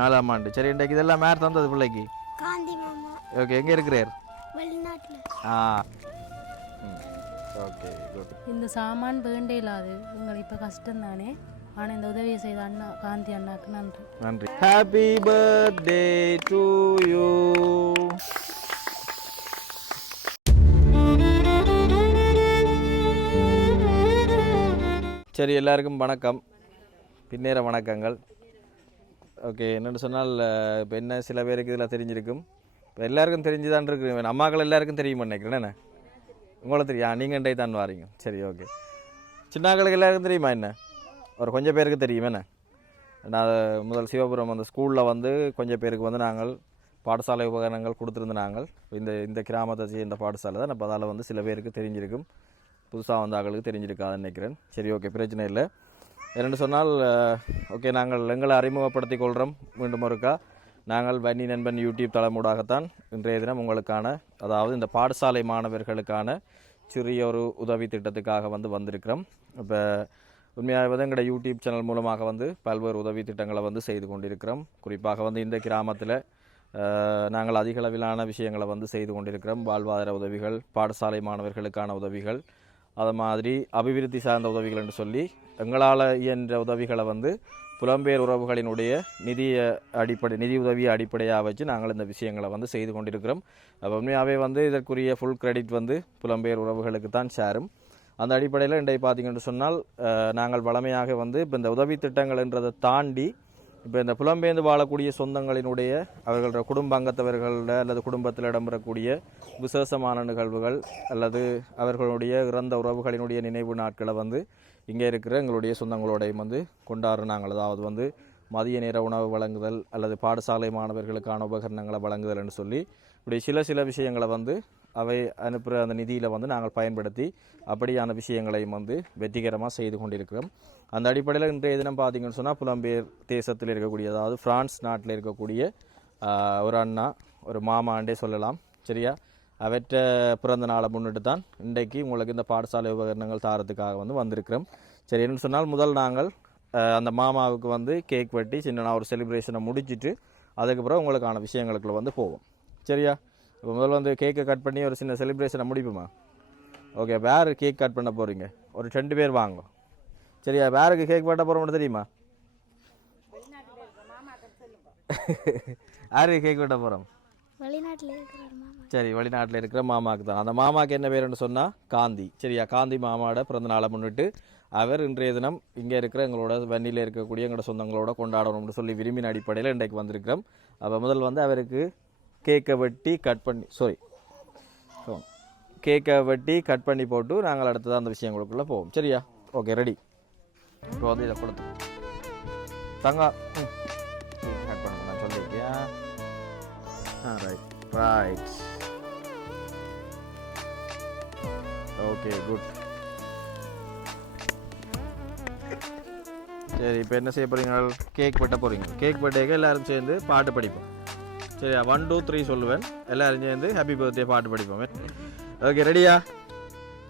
4ஆம் ஆண்டு. சரி, இன்றைக்கு இதெல்லாம் யார் தந்தது பிள்ளைக்கு? காந்தி மாமா. ஓகே, எங்கே இருக்கிறார்? வெளிநாட்டில். Okay, good. இந்த சாமான் வேண்டே இல்லாது உங்களுக்கு இப்போ கஷ்டம் தானே, ஆனால் இந்த உதவியை செய்த அண்ணா காந்தி அண்ணாக்கு நன்றி. நன்றி. Happy birthday to you. சரி, எல்லாருக்கும் வணக்கம், பின்னேற வணக்கங்கள். ஓகே, என்னென்னு சொன்னால் இப்போ என்ன சில பேருக்கு இதில் தெரிஞ்சிருக்கும், இப்போ எல்லாருக்கும் தெரிஞ்சுதான் இருக்கு. அம்மாக்கள் எல்லாருக்கும் தெரியும் நினைக்கிறேன். என்ன உங்களுக்கு தெரியும்? நீங்கள் இன்றைக்கு தான் வாரீங்க. சரி, ஓகே. சின்னாக்களுக்கு எல்லாருக்கும் தெரியுமா? என்ன ஒரு கொஞ்சம் பேருக்கு தெரியும். என்ன நான் முதல் சிவபுரம் அந்த ஸ்கூலில் வந்து கொஞ்சம் பேருக்கு வந்து நாங்கள் பாடசாலை உபகரணங்கள் கொடுத்துருந்து நாங்கள் இந்த கிராமத்தை சேர்ந்த பாடசாலை தான். இப்போ அதால் வந்து சில பேருக்கு தெரிஞ்சிருக்கும், புதுசாக வந்த ஆக்களுக்கு தெரிஞ்சிருக்காதுன்னு நினைக்கிறேன். சரி, ஓகே, பிரச்சனை இல்லை. என்னென்னு சொன்னால் ஓகே, நாங்கள் எங்களை அறிமுகப்படுத்திக் கொள்கிறோம். மீண்டும் ஒருக்கா நாங்கள் வன்னி நண்பன் யூடியூப் தலைமூடாகத்தான் இன்றைய தினம் உங்களுக்கான, அதாவது இந்த பாடசாலை மாணவர்களுக்கான சிறிய ஒரு உதவி திட்டத்துக்காக வந்திருக்கிறோம். இப்போ உண்மையாகவே எங்களோட யூடியூப் சேனல் மூலமாக பல்வேறு உதவி திட்டங்களை செய்து கொண்டிருக்கிறோம். குறிப்பாக இந்த கிராமத்தில் நாங்கள் அதிக அளவிலான விஷயங்களை செய்து கொண்டிருக்கிறோம். வாழ்வாதார உதவிகள், பாடசாலை மாணவர்களுக்கான உதவிகள், அது மாதிரி அபிவிருத்தி சார்ந்த உதவிகள் என்று சொல்லி எங்களால் இயன்ற உதவிகளை புலம்பெயர் உறவுகளினுடைய நிதி உதவியை அடிப்படையாக வச்சு நாங்கள் இந்த விஷயங்களை செய்து கொண்டிருக்கிறோம். உண்மையாகவே இதற்குரிய ஃபுல் கிரெடிட் புலம்பெயர் உறவுகளுக்கு தான் சேரும். அந்த அடிப்படையில் இன்றைக்கு பார்த்தீங்கன்னு சொன்னால் நாங்கள் வளமையாக இப்போ இந்த உதவி திட்டங்கள்ன்றதை தாண்டி இப்போ இந்த புலம்பெயர்ந்து வாழக்கூடிய சொந்தங்களினுடைய அவர்களோட குடும்ப அங்கத்தவர்கள அல்லது குடும்பத்தில் இடம்பெறக்கூடிய விசேஷமான நிகழ்வுகள் அல்லது அவர்களுடைய இறந்த உறவுகளினுடைய நினைவு நாட்களை இங்கே இருக்கிற எங்களுடைய சொந்தங்களோடையும் கொண்டாடுறாங்க. அதாவது மதிய நேர உணவு வழங்குதல் அல்லது பாடசாலை மாணவர்களுக்கான உபகரணங்களை வழங்குதல் என்று சொல்லி இப்படி சில விஷயங்களை அவை அனுப்புகிற அந்த நிதியில் நாங்கள் பயன்படுத்தி அப்படியான விஷயங்களையும் வெற்றிகரமாக செய்து கொண்டிருக்கிறோம். அந்த அடிப்படையில் இன்றைய தினம் பார்த்தீங்கன்னு சொன்னால் புலம்பெயர் தேசத்தில் இருக்கக்கூடிய, அதாவது பிரான்ஸ் நாட்டில் இருக்கக்கூடிய ஒரு அண்ணா, ஒரு மாமாண்டே சொல்லலாம், சரியா, அவற்றை பிறந்த நாளை முன்னிட்டு தான் இன்றைக்கு உங்களுக்கு இந்த பாடசாலை உபகரணங்கள் தாரத்துக்காக வந்திருக்கிறோம். சரி, என்ன சொன்னால் முதல் நாங்கள் அந்த மாமாவுக்கு கேக் வெட்டி சின்ன ஒரு செலிப்ரேஷனை முடிச்சுட்டு அதுக்கப்புறம் உங்களுக்கான விஷயங்களுக்குள்ள போவோம். சரியா, இப்போ முதல்ல கேக்கை கட் பண்ணி ஒரு சின்ன செலிப்ரேஷனை முடிப்போமா? ஓகே, வேறு கேக் கட் பண்ண போகிறீங்க, ஒரு 2 பேர் வாங்க. சரியா, வேறுக்கு கேக் வெட்ட போகிறோம் தெரியுமா? யாருக்கு கேக் வெட்ட போகிறோம்? வெளிநாட்டில் இருக்கிற மாமா. சரி, வெளிநாட்டில் இருக்கிற மாமாவுக்கு தான். அந்த மாமாவுக்கு என்ன பேருன்னு சொன்னால் காந்தி. சரியா, காந்தி மாமாவோட பிறந்த நாளை முன்னிட்டு அவர் இன்றைய தினம் இங்கே இருக்கிற எங்களோட வன்னியில் இருக்கக்கூடிய எங்களோட சொந்தங்களோட கொண்டாடணும்னு சொல்லி விரும்பின அடிப்படையில் இன்றைக்கு வந்திருக்கிறோம். அப்போ முதல் அவருக்கு கேக்கை வெட்டி கட் பண்ணி போட்டு நாங்கள் அடுத்ததான் அந்த விஷயங்களுக்குள்ளே போவோம். சரியா, ஓகே, ரெடி. இப்போ இதை கொடுத்து தங்கா கட் பண்ணுங்க, நான் சொல்லியிருக்கேன். Right, okay, good. சரி, இப்போ என்ன செய்ய போகிறீங்க? கேக் வெட்ட போகிறீங்க. கேக் வெட்டேக்க எல்லோரும் சேர்ந்து பாட்டு படிப்போம். சரியா, 1 2 3 சொல்லுவேன், எல்லோரும் சேர்ந்து ஹாப்பி பர்த்டே பாட்டு படிப்போம். ஓகே, ரெடியா?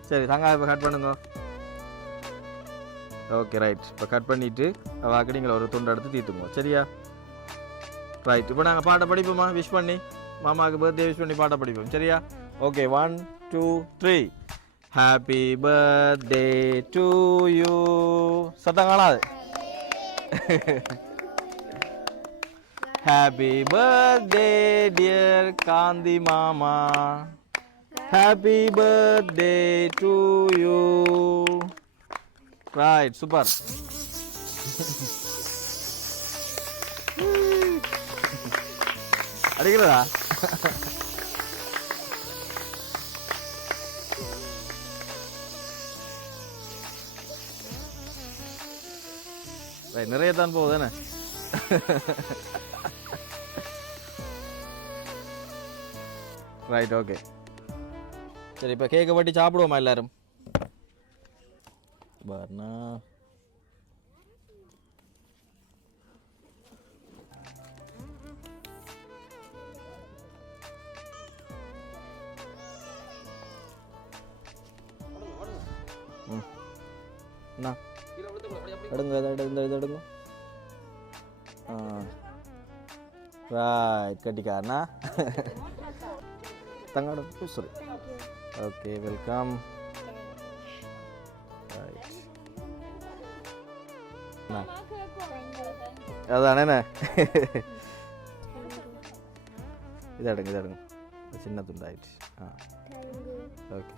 சரி, தங்கா இப்போ கட் பண்ணுங்க. Okay, right. இப்போ கட் பண்ணிவிட்டு வாக்கு நீங்கள் ஒரு துண்டை எடுத்து தீர்த்துங்க. சரியா, ரைட். இப்போ நாங்கள் பாட்டை படிப்போமா? விஷ் பண்ணி மாமாவுக்கு பர்த்டே விஷ் பண்ணி பாட்டை படிப்போம். சரியா, okay, 1 2 3. Happy birthday to you. சத்தம் காணாது. Happy birthday dear Kandi Mama. Happy birthday to you. Right, super. அடிக்கிறதா? நிறைய தான் போகுதுன்னு. Right, okay. சரி, இப்போ கேக்கை பட்டி சாப்பிடுவோமா எல்லாரும்? பாருண்ணா, எடுங்க, எடுங்க. ரைட் கட்டிக்காரனா தங்கட சரி ஓகே வெல்கம் ரைட் அதானே இது எடுங்க சின்ன துண்டாயிடுச்சு ஆ ஓகே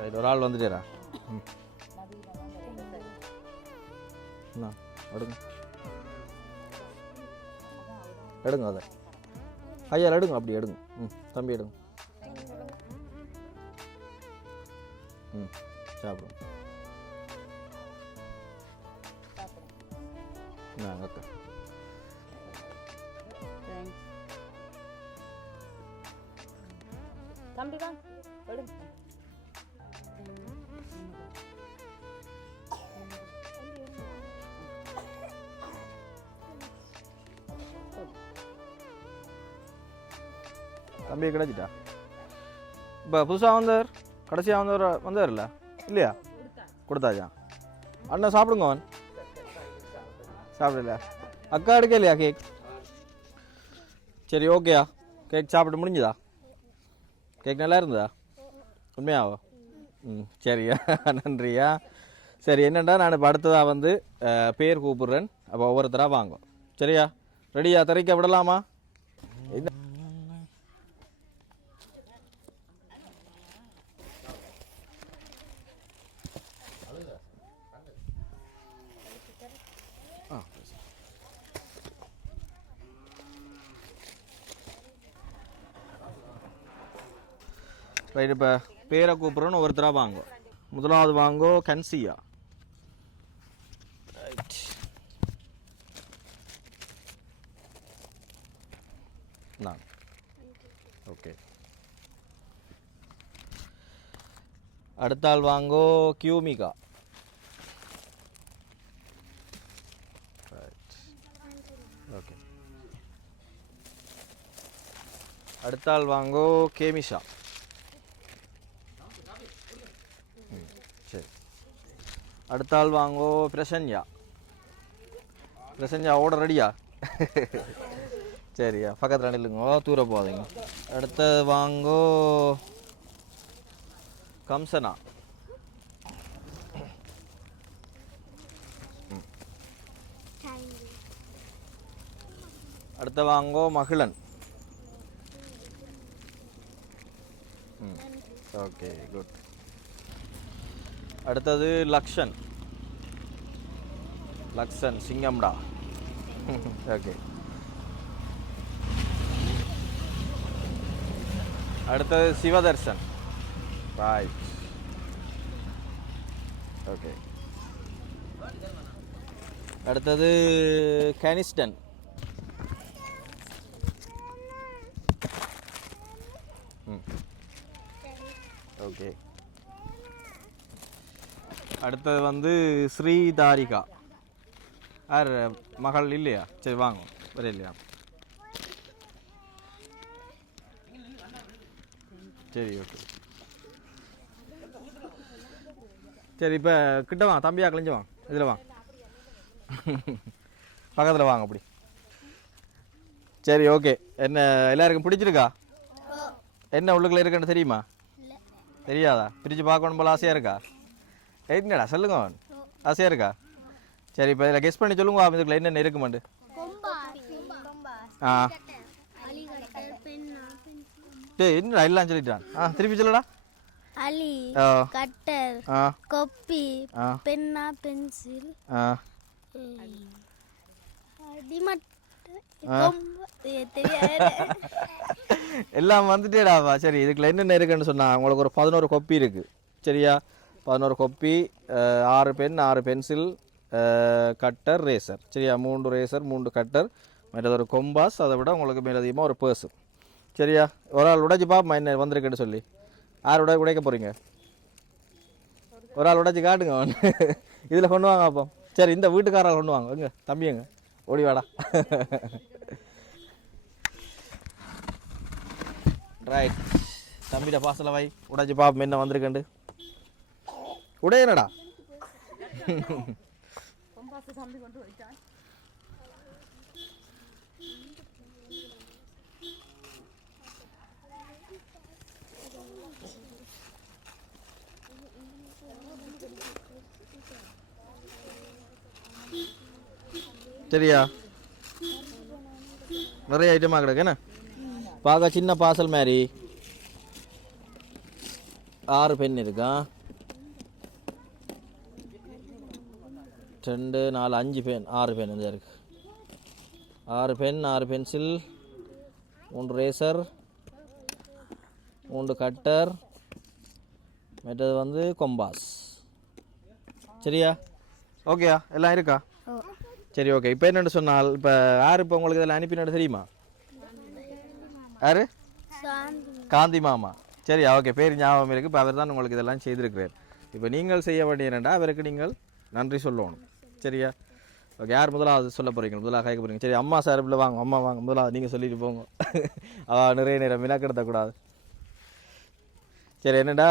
ரைட் ஒரு ஆள் வந்துட்டேரா ம் எடுங்க அதை ஐயா எடுங்க அப்படி எடுங்க ம் தம்பி எடுங்க ம் சாப்பிடுங்க ஓகே தம்பி தான் எடுங்க தம்பி கிடச்சிட்டா இப்போ புதுசாக வந்தார் கடைசியாக வந்தார்ல இல்லையா கொடுத்தாச்சா அண்ணா சாப்பிடுங்க அவன் சாப்பிடல அக்கா எடுக்கலையா கேக் சரி ஓகேயா கேக் சாப்பிட்டு முடிஞ்சுதா கேக் நல்லா இருந்ததா உண்மையாவோ ம் சரியா நன்றியா சரி என்னென்னா நான் இப்போ அடுத்ததாக வந்து பேர் கூப்பிட்றேன் அப்போ ஒவ்வொருத்தராக வாங்க சரியா ரெடியா திரைக்க விடலாமா என்ன ரைட் இப்போ பேரை கூப்பிட்றோன்னு ஒருத்தராக வாங்க முதலாவது வாங்கோ கன்சியா ரைட் நான் ஓகே அடுத்த ஆள் வாங்கோ கியூமிகா ரைட் ஓகே அடுத்த ஆள் வாங்கோ கேமிஷா சரி அடுத்த ஆள் வாங்கோ பிரசன்யா ஓட ரெடியா சரியா பக்கத்தில் நில்லுங்க தூர போகாதீங்க அடுத்தது வாங்கோ கம்சனா அடுத்த வாங்கோ மகிழன் ஓகே குட் அடுத்தது லக்ஷன் சிங்கம்டா ஓகே அடுத்தது சிவதர்ஷன் ரைட் ஓகே அடுத்தது கனிஸ்டன் ஓகே அடுத்தது வந்து ஸ்ரீதாரிகா யார் மகள் இல்லையா சரி வாங்க வர இல்லையா சரி ஓகே சரி இப்போ கிட்ட வாங்க தம்பியா கழிஞ்சு வாங்க இதில் வாங்க பக்கத்தில் வாங்க அப்படி சரி ஓகே என்ன எல்லாருக்கும் பிடிச்சிருக்கா என்ன உள்ளுக்குள்ள இருக்குன்னு தெரியுமா தெரியாதா பிரித்து பார்க்கணும் போல ஆசையாக இருக்கா என்னடா சொல்லுங்க ஆசையாக இருக்கா சரி இப்போ இதில் கெஸ் பண்ணி சொல்லுங்க இதுக்குள்ள என்னென்ன இருக்குமாண்டு ஆ டேய் என்னடா எல்லாம் சொல்லிட்டான் திருப்பி சொல்லடா அலி கட்டர் கொப்பி பென்னா பென்சில் எல்லாம் வந்துட்டேடாவா சரி இதுக்குள்ள என்னென்ன இருக்குன்னு சொன்னா உங்களுக்கு ஒரு 11 கொப்பி இருக்கு சரியா 11 கொப்பி 6 பென் 6 பென்சில் கட்டர் ரேசர் சரியா 3 ரேசர் 3 கட்டர் மற்றது ஒரு கொம்பாஸ் அதை விட உங்களுக்கு மேலதிகமாக ஒரு பர்ஸு சரியா ஒரு ஆள் உடைச்சி பாப்பா என்ன வந்திருக்குன்னு சொல்லி யார் உடைக்க போகிறீங்க ஒரு ஆள் உடைச்சி காட்டுங்க அவன் இதில் கொண்டு வாங்க அப்போ சரி இந்த வீட்டுக்காரால் கொண்டு வாங்க எங்க தம்பிங்க ஓடி வாடா ரைட் தம்பிட பாசல வை உடைச்சி பாப்போம் என்ன வந்திருக்கண்டு உடையனடா சரியா நிறைய ஐட்டமாக கிடக்கு என்ன பார்க்க சின்ன பார்சல் மாதிரி 6 பென் இருக்கா 2 4 5 பென் 6 பென் இந்த இருக்கு 6 பென் 6 பென்சில் 3 ரேசர் 3 கட்டர் மற்றது வந்து கொம்பாஸ் சரியா ஓகேயா எல்லாம் இருக்கா சரி ஓகே இப்போ என்னென்னு சொன்னால் இப்போ யார் இப்போ உங்களுக்கு இதில் அனுப்பினது தெரியுமா யார் காந்தி மாமா சரியா ஓகே பேர் ஞாபகம் இருக்குது இப்போ அவர் தான் உங்களுக்கு இதெல்லாம் செய்திருக்கிறார் இப்போ நீங்கள் செய்ய வேண்டிய என்னென்னா அவருக்கு நீங்கள் நன்றி சொல்லணும் சரியா ஓகே யார் முதலாவது சொல்ல போகிறீங்க முதலாக கேட்க போகிறீங்க சரி அம்மா சார் இப்படி வாங்க அம்மா வாங்க முதலாவது நீங்கள் சொல்லிட்டு போங்க நிறைய நேரம் வினாக்கெடுத்தக்கூடாது சரி என்னடா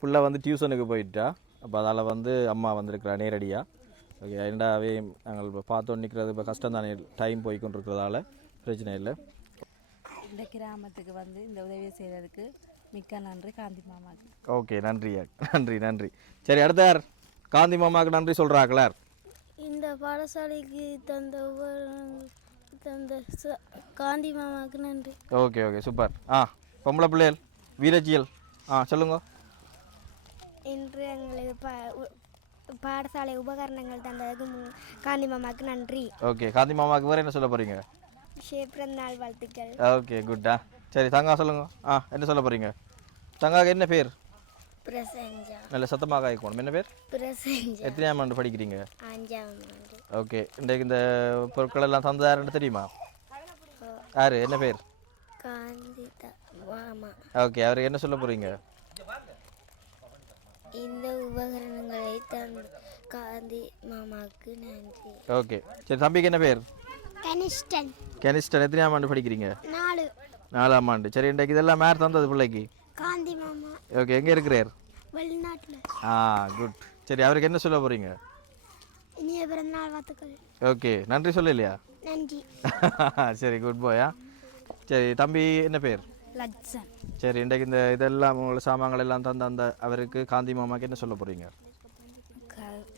புள்ள வந்து டியூஷனுக்கு போயிட்டா அப்போ அதால் வந்து அம்மா வந்திருக்கிறா நேரடியாக ஓகே என்னடாவே நாங்கள் இப்போ பார்த்தோன்னு நிற்கிறது இப்போ கஷ்டம் தானே டைம் போய் கொண்டிருக்கிறதால பிரச்சனை இல்லை இந்த கிராமத்துக்கு வந்து இந்த உதவியை செய்ததுக்கு மிக்க நன்றி காந்தி மாமாவுக்கு ஓகே நன்றியா நன்றி நன்றி சரி அடுத்த யார் காந்தி மாமாவுக்கு நன்றி சொல்கிறாங்களா இந்த பாடசாலைக்கு தந்த காந்தி மாமாவுக்கு நன்றி ஓகே ஓகே சூப்பர் பொம்பளை பிள்ளைகள் வீரஜியல் சொல்லுங்க இன்று எங்களுக்கு பாடசாலை உபகரணங்கள் தந்ததுக்கு காந்தி மாமாவுக்கு நன்றி ஓகே காந்தி மாமாவுக்கு வேறு என்ன சொல்ல போகிறீங்க பிறந்த நாள் வாழ்த்துக்கள் ஓகே குட்டா சரி தங்கா சொல்லுங்க என்ன சொல்ல போகிறீங்க தங்காவுக்கு என்ன பேர் பிரசஞ்சா நல்ல சத்தமாக ஆகிக்கணும் என்ன பேர் பிரசஞ்சா எத்தனையாம் ஆண்டு படிக்கிறீங்க 5ஆம் ஆண்டு ஓகே இன்றைக்கு இந்த பொருட்கள் எல்லாம் தந்தாருன்னு தெரியுமா யார் என்ன பேர் காந்தி மாமா ஓகே அவருக்கு என்ன சொல்ல போகிறீங்க இந்த உபகரணங்களை தந்த காந்தி மாமாவுக்கு நன்றி ஓகே சரி தம்பிக்கு என்ன பேர் கனிஷ்டன் கெனிஸ்டன் எத்தனையாம் ஆண்டு படிக்கிறீங்க 4ஆம் ஆண்டு சரி இன்றைக்கு இதெல்லாம் மேர் தந்தது பிள்ளைக்கு காந்தி மாமா ஓகே எங்கே இருக்கிறார் வெளிநாட்டில் குட் சரி அவருக்கு என்ன சொல்ல போகிறீங்க இனிய பிறந்த நாள் வாழ்த்துக்கள் ஓகே நன்றி சொல்லலையா நன்றி சரி குட் போயா சரி தம்பி என்ன பேர் லட்சன் சரி இன்றைக்கு இந்த இதெல்லாம் உங்களை சாமான்கள் எல்லாம் தந்த அந்த அவருக்கு காந்தி மாமாக்கு என்ன சொல்ல போகிறீங்க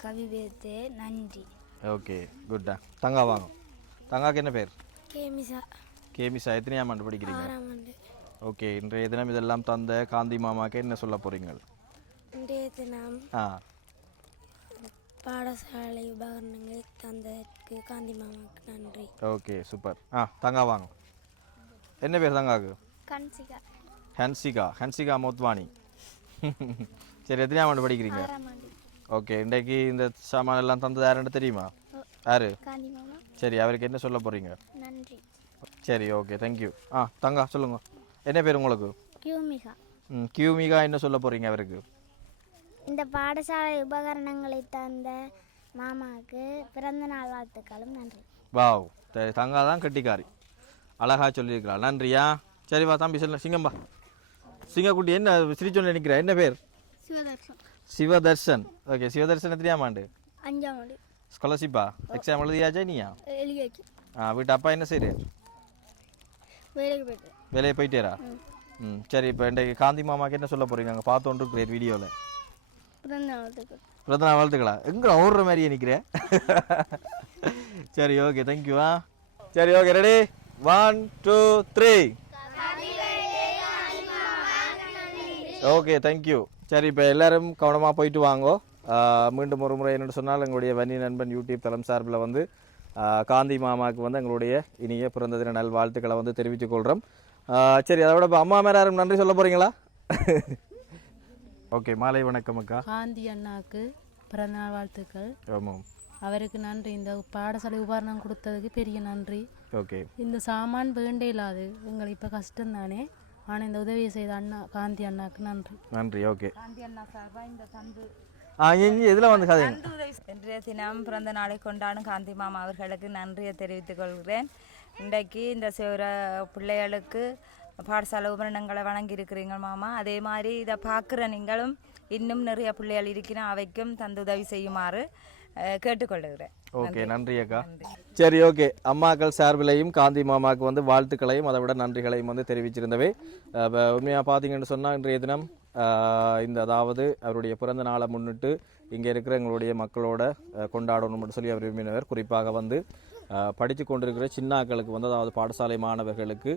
கவிவேத்தே நன்றி ஓகே குட்டா தங்கா வாங்க தங்காக்கு என்ன பேர் கேமிசா கேமிசா எத்தனையாம் ஆண்டு படிக்கிறீங்க 6ஆம் ஆண்டு ஓகே இன்றைய தினம் இதெல்லாம் தந்த காந்தி மாமாக்கு என்ன சொல்ல போகிறீங்க இன்றைய தினம் ஆ பாடசாலை உபகரணங்களை தந்ததற்கு காந்தி மாமாவுக்கு நன்றி ஓகே சூப்பர் தங்கா வாங்க என்ன பேர் தங்காக்கு கன்சிகா ஹன்சிகா மோத்வானி சரி எத்தனையாம் ஆண்டு படிக்கிறீங்க 6ஆம் ஆண்டு ஓகே இன்றைக்கு இந்த சாமான் எல்லாம் தந்தது யாருன்னு தெரியுமா யாரு காந்தி மாமா சரி அவருக்கு என்ன சொல்ல போகிறீங்க நன்றி சரி ஓகே தேங்க்யூ தங்கா சொல்லுங்க என்ன பேர் உங்களுக்கு கியூமிகா கியூமிகா என்ன சொல்ல போகிறீங்க அவருக்கு இந்த பாடசாலை உபகரணங்களை தந்த மாமாவுக்கு பிறந்த நாள் வாழ்த்துக்களும் நன்றி வாவ் தங்கா தான் கட்டிக்காரி அழகா சொல்லியிருக்கிறா நன்றியா சரி வா தம்பி சொல்ல சிங்கம்பா சிங்கக்குட்டி என்ன சிரிச்சொன்னு நினைக்கிறா என்ன பேர் சிவதர்ஷன் சிவதர்ஷன் ஓகே சிவதர்ஷன் எத்தனையாம் ஆண்டு 5ஆம் ஆண்டு ஸ்காலர்ஷிப்பா எக்ஸாம் எழுதியாச்சா நீயா எழுதியாச்சு வீட்டு அப்பா என்ன செய்கிறார் வேலைக்கு போயிட்டு வேலையை போயிட்டேரா சரி இப்போ இன்றைக்கு காந்தி மாமாக்கு என்ன சொல்ல போகிறீங்க அங்கே பார்த்தோன்ட்டு வீடியோவில் பிறந்த நாள் வாழ்த்துக்கள் பிறந்த நாள் வாழ்த்துக்களா எங்கே ஓடுற மாதிரியே நிற்கிறேன் சரி ஓகே தேங்க்யூ சரி ஓகே ரெடி 1 2 3 ஓகே தேங்க்யூ சரி இப்போ எல்லோரும் கவனமாக போயிட்டு வாங்கோ மீண்டும் ஒரு முறை என்னென்னு சொன்னால் எங்களுடைய வன்னி நண்பன் யூடியூப் தளம் சார்பில் வந்து காந்தி மாமாவுக்கு வந்து எங்களுடைய இனிய பிறந்த தின நல் வாழ்த்துக்களை வந்து தெரிவித்துக் கொள்கிறோம் சரி அதோட இப்போ அம்மா மேலே யாரும் நன்றி சொல்ல போகிறீங்களா ஓகே மாலை வணக்கம் அக்கா காந்தி அண்ணாவுக்கு பிறந்தநாள் வாழ்த்துக்கள் ஆமாம் அவருக்கு நன்றி இந்த பாடசாலை உபகரணம் கொடுத்ததுக்கு பெரிய நன்றி ஓகே இந்த சாமான் வேண்டே இல்லாது எங்களுக்கு இப்போ கஷ்டம் தானே ஆனால் இந்த உதவியை செய்த அண்ணா காந்தி அண்ணாவுக்கு நன்றி நன்றி ஓகே காந்தி அண்ணா சார்பாக இந்த தந்து இதில் வந்து கதை இன்றைய தினம் பிறந்த நாளை கொண்டாடும் காந்தி மாமா அவர்களுக்கு நன்றியை தெரிவித்துக் கொள்கிறேன். இன்றைக்கு இந்த பிள்ளைகளுக்கு பாடசாலை உபகரணங்களை வழங்கியிருக்கிறீங்க மாமா. அதே மாதிரி இதை பார்க்குற நீங்களும் இன்னும் நிறைய பிள்ளைகள் இருக்கிற அவைக்கும் தந்து உதவி செய்யுமாறு கேட்டுக்கொள்கிறேன். ஓகே நன்றி அக்கா. சரி ஓகே, அம்மாக்கள் சார்பிலையும் காந்தி மாமாவுக்கு வந்து வாழ்த்துக்களையும் அதை விட நன்றிகளையும் வந்து தெரிவிச்சிருந்தவை. உண்மையாக பார்த்தீங்கன்னு சொன்னால் இன்றைய தினம் இந்த அதாவது அவருடைய பிறந்த நாளை முன்னிட்டு இங்கே இருக்கிற எங்களுடைய மக்களோட கொண்டாடணும்னு சொல்லி அவர் விரும்பினவர். குறிப்பாக வந்து படித்து கொண்டிருக்கிற சின்னாக்களுக்கு வந்து அதாவது பாடசாலை மாணவர்களுக்கு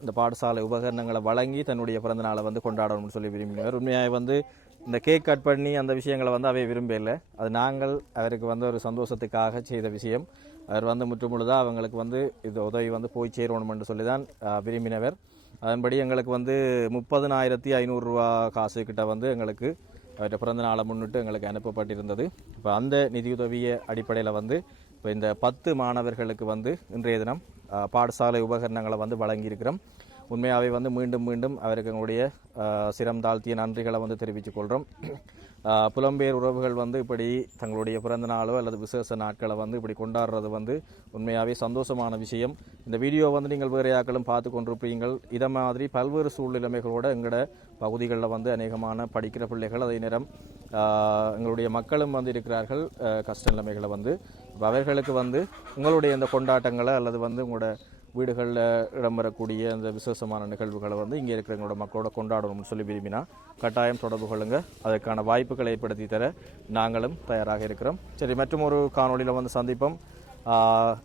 இந்த பாடசாலை உபகரணங்களை வழங்கி தன்னுடைய பிறந்த நாளை வந்து கொண்டாடணும்னு சொல்லி விரும்பினவர். உண்மையாக வந்து இந்த கேக் கட் பண்ணி அந்த விஷயங்களை வந்து அவை விரும்பலை. அது நாங்கள் அவருக்கு வந்து ஒரு சந்தோஷத்துக்காக செய்த விஷயம். அவர் வந்து முற்றுமுழுதாக அவங்களுக்கு வந்து இது உதவி வந்து போய் சேரணும்னு சொல்லி தான் விரும்பினவர். அதன்படி எங்களுக்கு வந்து 30,500 ரூபா காசு கிட்ட வந்து எங்களுக்கு அவர்கிட்ட பிறந்த நாளை முன்னிட்டு எங்களுக்கு அனுப்பப்பட்டிருந்தது. இப்போ அந்த நிதியுதவிய அடிப்படையில் வந்து இப்போ இந்த 10 மாணவர்களுக்கு வந்து இன்றைய தினம் பாடசாலை உபகரணங்களை வந்து வழங்கியிருக்கிறோம். உண்மையாகவே வந்து மீண்டும் மீண்டும் அவருக்கு எங்களுடைய சிரம் தாழ்த்திய நன்றிகளை வந்து தெரிவித்துக் கொள்கிறோம். புலம்பெயர் உறவுகள் வந்து இப்படி தங்களுடைய பிறந்த நாளோ அல்லது விசேஷ நாட்களை வந்து இப்படி கொண்டாடுறது வந்து உண்மையாகவே சந்தோஷமான விஷயம். இந்த வீடியோ வந்து நீங்கள் வேறு யாக்களும் பார்த்து கொண்டிருப்பீங்கள். இதை மாதிரி பல்வேறு சூழ்நிலைமைகளோடு எங்களோட பகுதிகளில் வந்து அநேகமான படிக்கிற பிள்ளைகள் அதே நேரம் எங்களுடைய மக்களும் வந்து இருக்கிறார்கள் கஷ்ட நிலைமைகளை வந்து. அவர்களுக்கு வந்து உங்களுடைய இந்த கொண்டாட்டங்களை அல்லது வந்து உங்களோட வீடுகளில் இடம்பெறக்கூடிய அந்த விசேஷமான நிகழ்வுகளை வந்து இங்கே இருக்கிற எங்களோட மக்களோட கொண்டாடணும்னு சொல்லி விரும்பினா கட்டாயம் தொடர்பு கொள்ளுங்கள். அதற்கான வாய்ப்புகளை ஏற்படுத்தி தர நாங்களும் தயாராக இருக்கிறோம். சரி, மற்றும் ஒரு காணொலியில் வந்து சந்திப்போம்.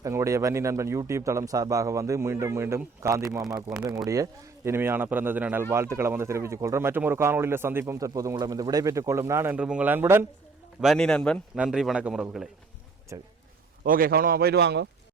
எங்களுடைய வன்னி நண்பன் யூடியூப் தளம் சார்பாக வந்து மீண்டும் மீண்டும் காந்தி மாமாவுக்கு வந்து எங்களுடைய இனிமையான பிறந்த தின நல் வாழ்த்துக்களை வந்து தெரிவித்துக் கொள்கிறோம். மற்றும் ஒரு காணொலியில் சந்திப்போம். தற்போது உங்களிடம் இந்த விடைபெற்றுக் கொள்ளும் நான் என்று உங்கள் அன்புடன் வன்னி நண்பன். நன்றி, வணக்கம் உறவுகளே. சரி, ஓகே, கவனமாக போயிட்டு வாங்க.